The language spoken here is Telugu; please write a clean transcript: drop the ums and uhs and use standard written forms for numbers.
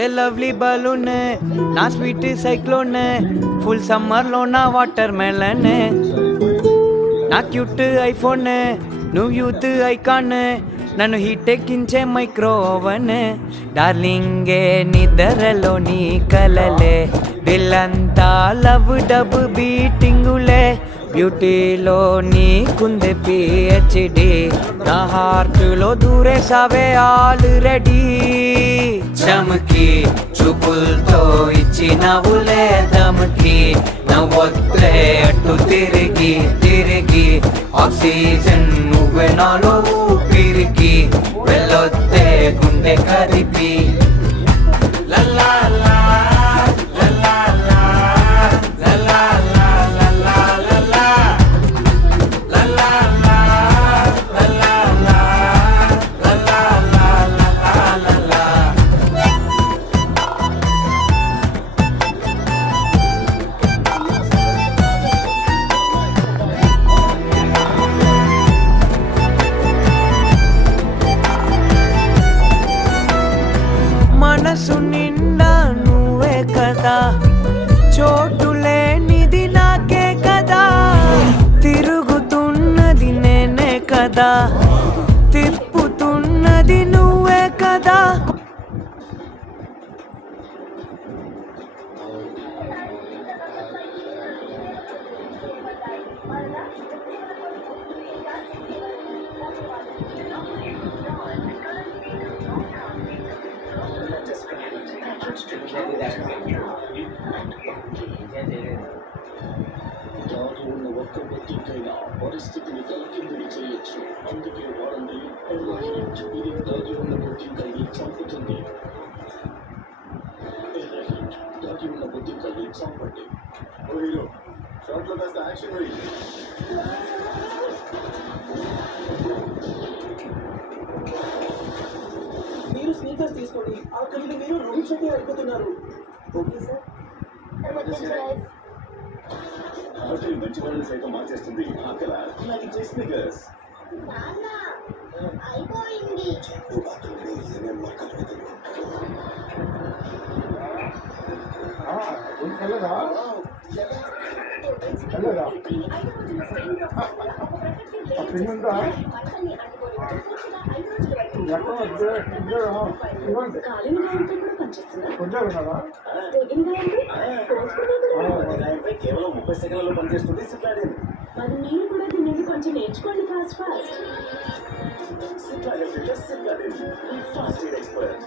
ఏ లవ్లీ బలూన్ నా స్వీట్ సైక్లోన్ ఫుల్ సమ్మర్లో నా వాటర్ మెలన్ నా క్యూట్ ఐఫోన్ నువ్వు యూత్ ఐకాన్ నన్ను హీట్ ఎక్కించే మైక్రో ఓవెన్ డార్లింగే నిద్రలో నీ కలలే దిల్లంతా లవ్ డబ్ బీటింగులే బ్యూటీలో నీకుంది పిహెచ్డి నా హార్ట్లో దూరేసావే ఆల్రెడీ చమకి చూపులతో ఇచ్చినవులే దమకి నవ్వొత్తే అటు తిరిగి తిరిగి ఆక్సిజన్ నువ్వే నాలో ఊపిరికి వెళ్ళొత్తే గుండె కదిపి లల్లా మనసు నిండా నువ్వే కదా చోటు లేనిది నాకే కదా తిరుగుతున్నది నేనే కదా తిప్పుతున్నది నువ్వే కదా దాగి ఉన్న ఒక్క బొత్తికైనా పరిస్థితిని తలకిందులు చేయొచ్చు. అందుకే వాడండి ఎర్రహిట్. ఇది దాగి ఉన్న బొత్తికల్ని చంపుతుంది. ఎర్రహిట్ దాగి ఉన్న బొత్తికల్ని చంపండి. ఓ హీరో షార్ట్ లో కాస్త యాక్షన్ వేయి. మీరు స్నీకర్స్ తీసుకోండి. ఆఖరికి మీరు రోహిత్ శెట్టి అయిపోతున్నారు. Okay sir. ఆకలి మంచి వాళ్ళని సైతం మార్చేస్తుంది. ఆకలి నాకు చేసి స్నీకర్స్ అయిపోయింది. కేవలం 30 సెకండ్లలో పనిచేస్తుంది. మరి మీరు కూడా దీన్ని కొంచెం నేర్చుకోండి fast fast. Sit like a fish, sit like a fish. Fast eat expert.